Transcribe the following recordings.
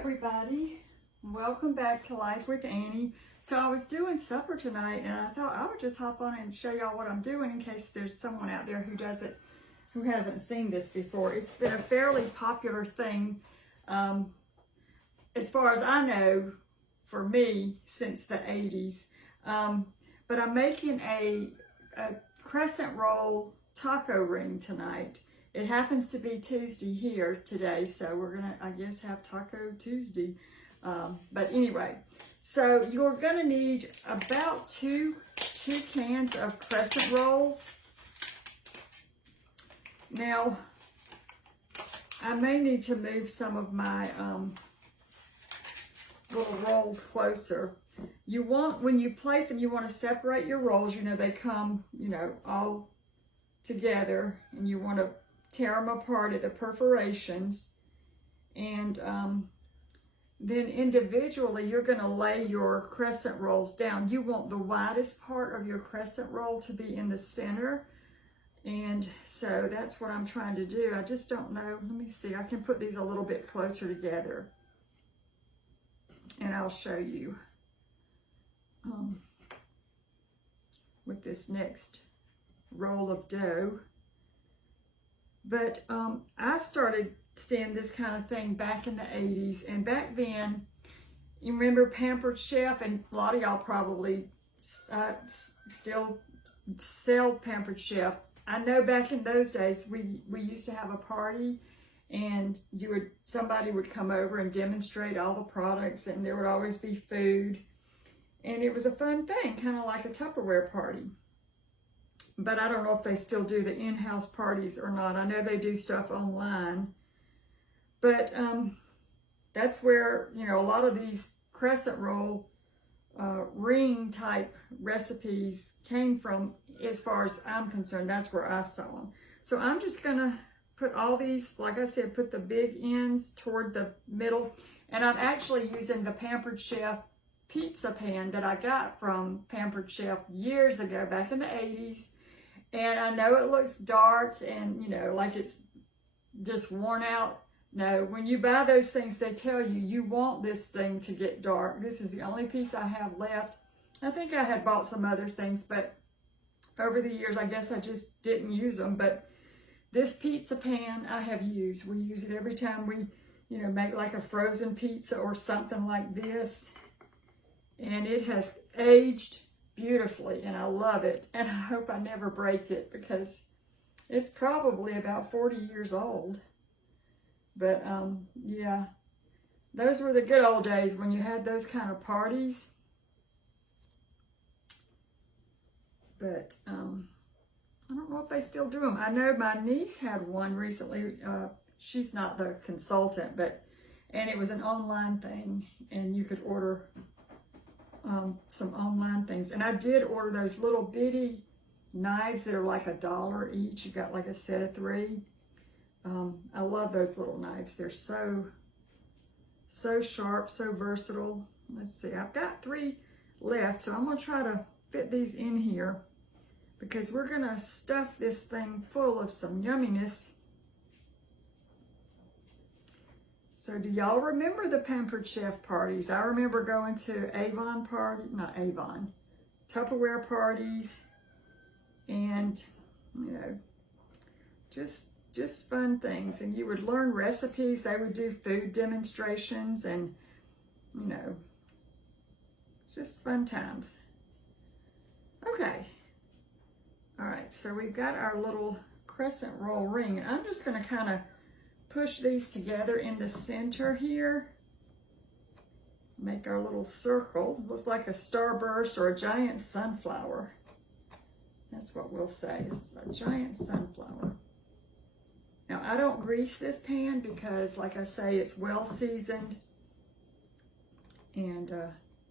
everybody, welcome back to Life with Annie. So I was doing supper tonight and I thought I would just hop on and show y'all what I'm doing in case there's someone out there who hasn't seen this before. It's been a fairly popular thing, as far as I know, for me since the 80s. But I'm making a crescent roll taco ring tonight. It happens to be Tuesday here today, so we're gonna, I guess, have Taco Tuesday. But anyway, so you're gonna need about two cans of crescent rolls. Now, I may need to move some of my little rolls closer. You want, when you place them, you want to separate your rolls. You know, they come, all together, and you want to tear them apart at the perforations, and then individually you're going to lay your crescent rolls down. You want the widest part of your crescent roll to be in the center, and so that's what I'm trying to do. I just don't know. Let me see. I can put these a little bit closer together, and I'll show you with this next roll of dough. But I started seeing this kind of thing back in the 80s, and back then, you remember Pampered Chef, and a lot of y'all probably still sell Pampered Chef. I know back in those days, we used to have a party, and somebody would come over and demonstrate all the products, and there would always be food, and it was a fun thing, kind of like a Tupperware party. But I don't know if they still do the in-house parties or not. I know they do stuff online. But that's where, a lot of these crescent roll ring type recipes came from, as far as I'm concerned. That's where I saw them. So I'm just going to put all these, like I said, put the big ends toward the middle. And I'm actually using the Pampered Chef pizza pan that I got from Pampered Chef years ago, back in the 80s. And I know it looks dark and, like it's just worn out. No, when you buy those things, they tell you, you want this thing to get dark. This is the only piece I have left. I think I had bought some other things, but over the years, I guess I just didn't use them. But this pizza pan I have used. We use it every time we, make like a frozen pizza or something like this. And it has aged beautifully, and I love it, and I hope I never break it, because it's probably about 40 years old. But yeah, those were the good old days when you had those kind of parties. But I don't know if they still do them. I know my niece had one recently. She's not the consultant, and it was an online thing, and you could order some online things. And I did order those little bitty knives that are like $1 each. You got like a set of 3. I love those little knives. They're so sharp, so versatile. Let's see, I've got 3 left, so I'm gonna try to fit these in here, because we're gonna stuff this thing full of some yumminess. So do y'all remember the Pampered Chef parties? I remember going to Tupperware parties, and, just fun things. And you would learn recipes. They would do food demonstrations, and, just fun times. Okay. All right, so we've got our little crescent roll ring. And I'm just going to kind of push these together in the center here. Make our little circle. Looks like a starburst or a giant sunflower. That's what we'll say. It's a giant sunflower. Now, I don't grease this pan because, like I say, it's well seasoned. And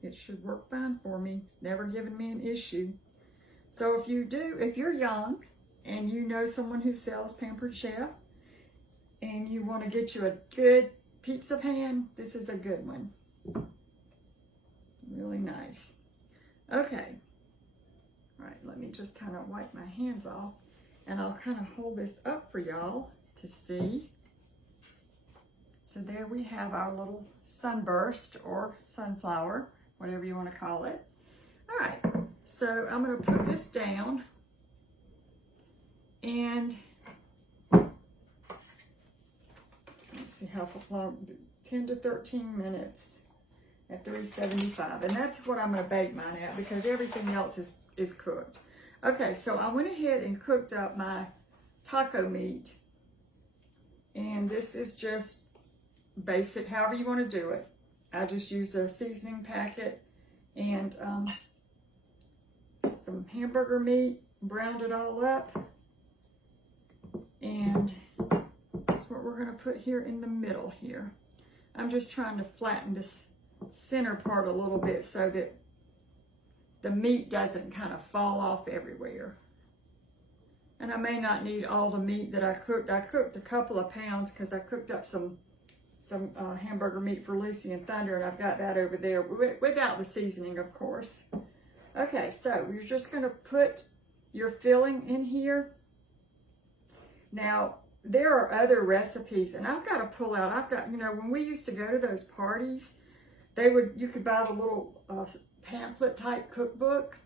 it should work fine for me. It's never given me an issue. So if you're young and you know someone who sells Pampered Chef, and you want to get you a good pizza pan, this is a good one. Really nice. Okay. All right, let me just kind of wipe my hands off, and I'll kind of hold this up for y'all to see. So there we have our little sunburst or sunflower, whatever you want to call it. All right, so I'm going to put this down, and let's see how long, 10 to 13 minutes at 375. And that's what I'm going to bake mine at because everything else is cooked. Okay, so I went ahead and cooked up my taco meat. And this is just basic, however you want to do it. I just used a seasoning packet and some hamburger meat, browned it all up. And that's what we're going to put here in the middle here. I'm just trying to flatten this center part a little bit so that the meat doesn't kind of fall off everywhere. And I may not need all the meat that I cooked. I cooked a couple of pounds because I cooked up some hamburger meat for Lucy and Thunder, and I've got that over there without the seasoning, of course. Okay, so you're just going to put your filling in here. Now, there are other recipes, and I've got to pull out. I've got, you know, when we used to go to those parties, you could buy the little pamphlet type cookbook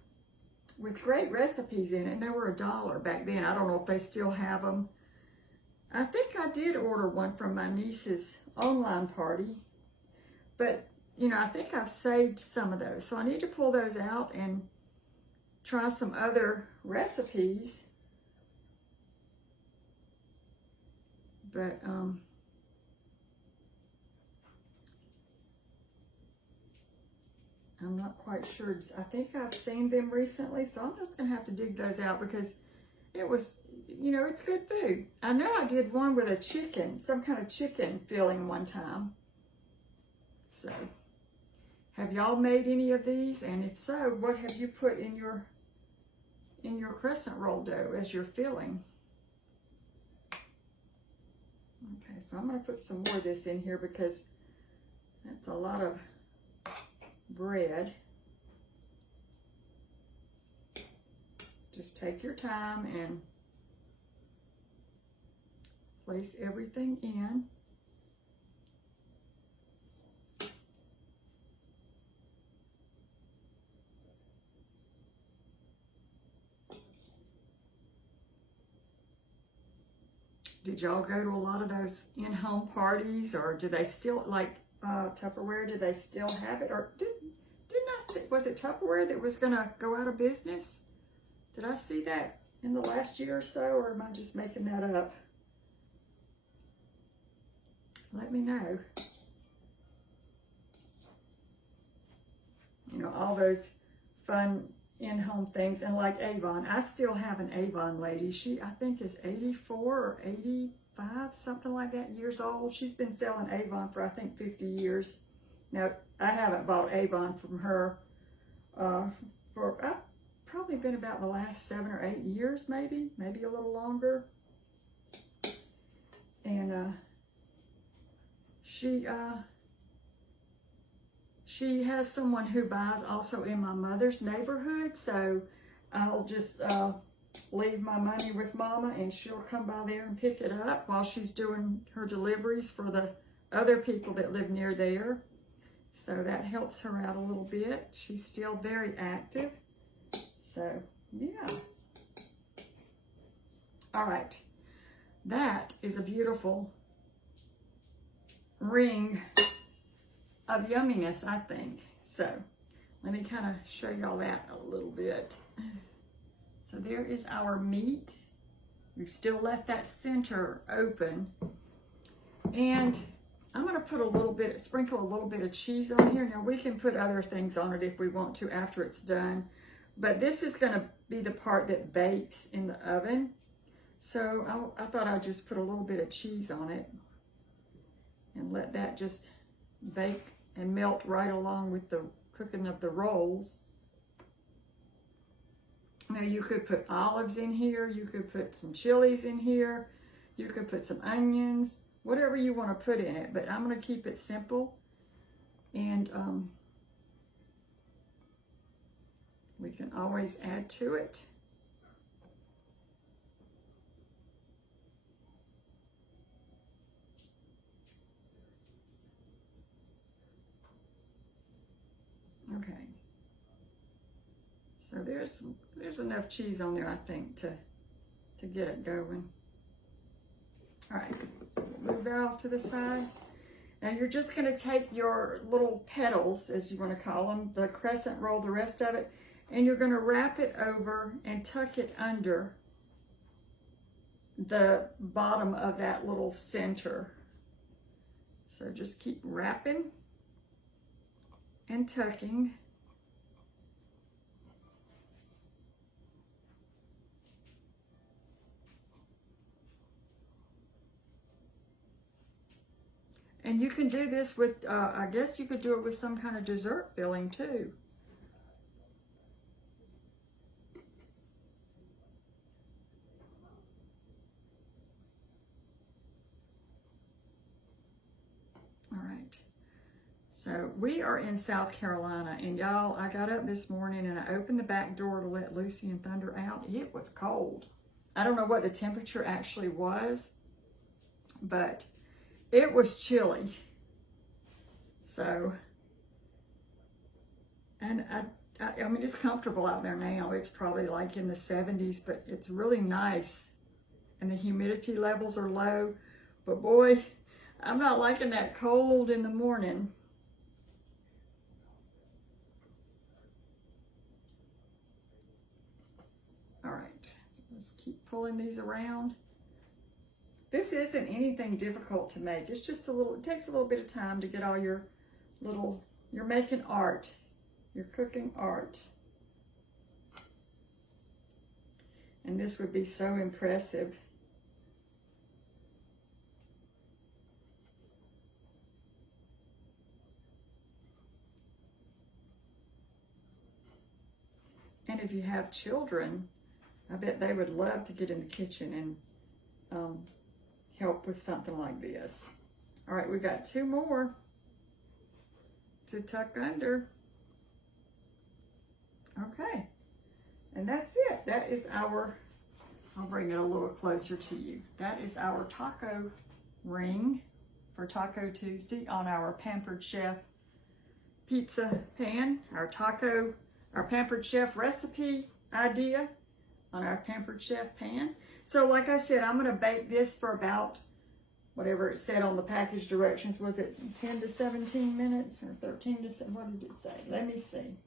with great recipes in it, and they were $1 back then. I don't know if they still have them. I think I did order one from my niece's online party, but you know, I think I've saved some of those, so I need to pull those out and try some other recipes. But I'm not quite sure. I think I've seen them recently, so I'm just going to have to dig those out because it was, you know, it's good food. I know I did one with a chicken, some kind of chicken filling one time. So, have y'all made any of these? And if so, what have you put in your crescent roll dough as your filling? Okay, so I'm going to put some more of this in here because that's a lot of bread. Just take your time and place everything in. Did y'all go to a lot of those in-home parties, or do they still, like Tupperware, do they still have it? Or didn't I see, was it Tupperware that was gonna go out of business? Did I see that in the last year or so, or am I just making that up? Let me know. You know, all those fun in-home things. And like Avon, I still have an Avon lady. She, I think, is 84 or 85, something like that, years old. She's been selling Avon for, I think, 50 years. Now, I haven't bought Avon from her for, I've probably been about the last 7 or 8 years, maybe a little longer. And she has someone who buys also in my mother's neighborhood, so I'll just leave my money with Mama and she'll come by there and pick it up while she's doing her deliveries for the other people that live near there. So that helps her out a little bit. She's still very active. So, yeah. All right. That is a beautiful ring of yumminess, I think. So, let me kind of show y'all that a little bit. So there is our meat. We've still left that center open. And I'm going to put a little bit, sprinkle a little bit of cheese on here. Now we can put other things on it if we want to after it's done. But this is going to be the part that bakes in the oven. So I thought I'd just put a little bit of cheese on it and let that just bake and melt right along with the cooking of the rolls. Now you could put olives in here, you could put some chilies in here, you could put some onions, whatever you want to put in it, but I'm going to keep it simple. And we can always add to it. So there's enough cheese on there, I think, to get it going. All right, so we'll move that off to the side. Now you're just going to take your little petals, as you want to call them, the crescent roll, the rest of it, and you're going to wrap it over and tuck it under the bottom of that little center. So just keep wrapping and tucking. And you can do this with, I guess you could do it with some kind of dessert filling too. All right. So we are in South Carolina, and y'all, I got up this morning and I opened the back door to let Lucy and Thunder out. It was cold. I don't know what the temperature actually was, but it was chilly. So, and I mean, it's comfortable out there now. It's probably like in the 70s, but it's really nice. And the humidity levels are low. But boy, I'm not liking that cold in the morning. All right, so let's keep pulling these around. This isn't anything difficult to make. It's just it takes a little bit of time to get all your you're making art. You're cooking art. And this would be so impressive. And if you have children, I bet they would love to get in the kitchen and help with something like this. All right, we got 2 more to tuck under. Okay, and that's it. That is our, I'll bring it a little closer to you. That is our taco ring for Taco Tuesday on our Pampered Chef pizza pan, our Pampered Chef recipe idea on our Pampered Chef pan. So like I said, I'm going to bake this for about, whatever it said on the package directions, was it 10 to 17 minutes or 13 to, what did it say? Let me see.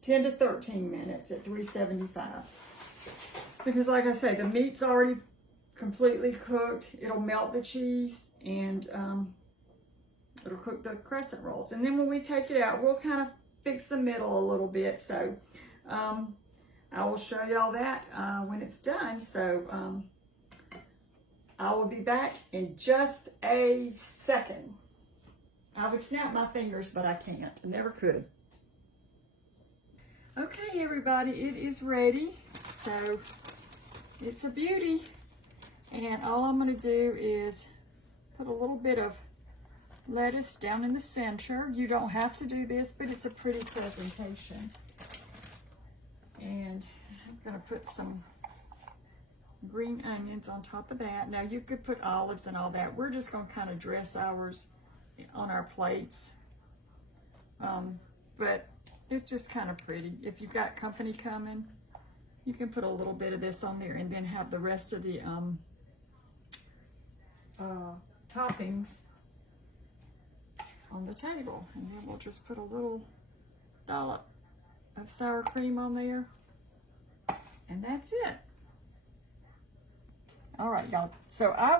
10 to 13 minutes at 375. Because like I say, the meat's already completely cooked. It'll melt the cheese and it'll cook the crescent rolls. And then when we take it out, we'll kind of fix the middle a little bit. So I will show y'all that when it's done. So I will be back in just a second. I would snap my fingers, but I can't. I never could. Okay, everybody, it is ready. So it's a beauty. And all I'm going to do is put a little bit of lettuce down in the center. You don't have to do this, but it's a pretty presentation. And I'm going to put some green onions on top of that. Now you could put olives and all that. We're just going to kind of dress ours on our plates. But it's just kind of pretty. If you've got company coming, you can put a little bit of this on there and then have the rest of the toppings on the table. And then we'll just put a little dollop of sour cream on there. And that's it. All right, y'all. So I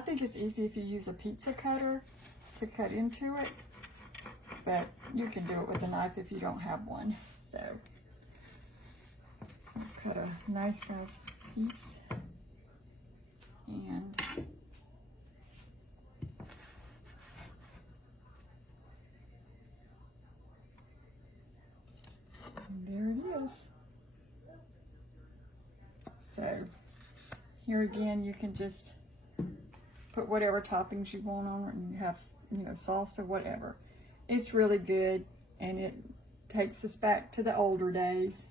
think it's easy if you use a pizza cutter to cut into it. But you can do it with a knife if you don't have one. So cut a nice size piece. And there it is. So here again, you can just put whatever toppings you want on it, and you have, salsa, whatever. It's really good, and it takes us back to the older days.